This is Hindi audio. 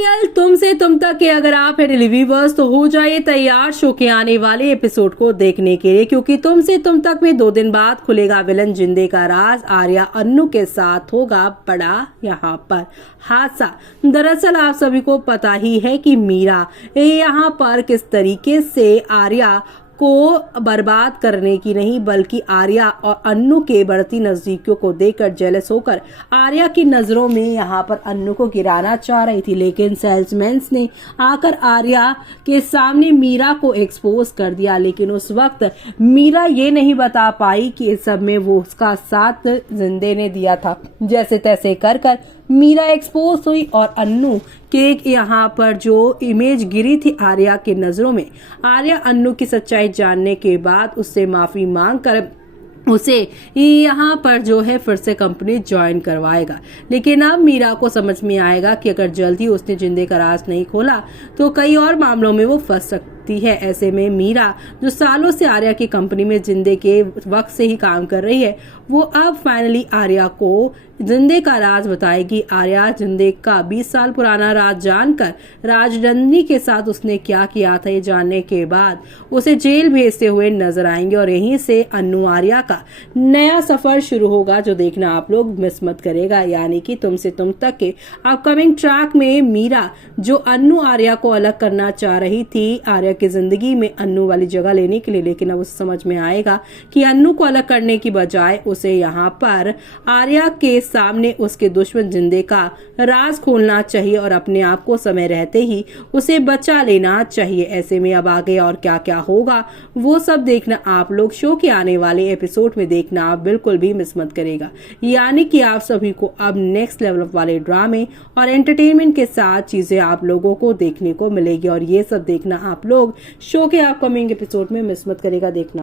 सीरियल तुमसे तुम तक के अगर आप है डिलीवर्स तो हो जाइए तैयार शो के आने वाले एपिसोड को देखने के लिए, क्योंकि तुमसे तुम तक में 2 दिन बाद खुलेगा विलन जिंदे का राज। आर्या अन्नू के साथ होगा बड़ा यहाँ पर हादसा। दरअसल आप सभी को पता ही है कि मीरा यहाँ पर किस तरीके से आर्या को बर्बाद करने की नहीं बल्कि आर्या और अन्नू के बढ़ती नजदीकियों को देखकर जेलस होकर आर्या की नजरों में यहाँ पर अन्नू को गिराना चाह रही थी, लेकिन सेल्समैन ने आकर आर्या के सामने मीरा को एक्सपोज कर दिया। लेकिन उस वक्त मीरा ये नहीं बता पाई कि इस सब में वो उसका साथ जिंदे ने दिया था। जैसे तैसे कर मीरा एक्सपोज हुई और अन्नू के यहाँ पर जो इमेज गिरी थी आर्या के नजरों में, आर्या अन्नू की सच्चाई जानने के बाद उससे माफी मांग कर उसे यहाँ पर जो है फिर से कंपनी ज्वाइन करवाएगा। लेकिन अब मीरा को समझ में आएगा कि अगर जल्दी उसने जिंदे का राज नहीं खोला तो कई और मामलों में वो फंस सकती है। ऐसे में मीरा जो सालों से आर्या की कंपनी में जिंदे के वक्त से ही काम कर रही है, वो अब फाइनली आर्या को जिंदे का राज बताएगी। आर्या जिंदे का 20 साल पुराना राज जानकर राजनंदिनी के साथ उसने क्या किया था ये जानने के बाद उसे जेल भेजते हुए नजर आएंगे और यहीं से अन्नू आर्या का नया सफर शुरू होगा, जो देखना आप लोग मिस मत करेगा। यानी कि तुमसे तुम तक के अपकमिंग ट्रैक में मीरा जो अन्नू आर्या को अलग करना चाह रही थी आर्या की जिंदगी में अन्नू वाली जगह लेने के लिए, लेकिन अब उसे समझ में आएगा कि अन्नू को अलग करने की बजाय उसे यहाँ पर आर्या के सामने उसके दुश्मन जिंदे का राज खोलना चाहिए और अपने आप को समय रहते ही उसे बचा लेना चाहिए। ऐसे में अब आगे और क्या क्या होगा वो सब देखना आप लोग शो के आने वाले एपिसोड में देखना आप बिल्कुल भी मिस मत करेगा। यानी कि आप सभी को अब नेक्स्ट लेवल वाले ड्रामे और एंटरटेनमेंट के साथ चीजें आप लोगों को देखने को मिलेगी और ये सब देखना आप लोग शो के अपकमिंग एपिसोड में मिस मत करेगा देखना।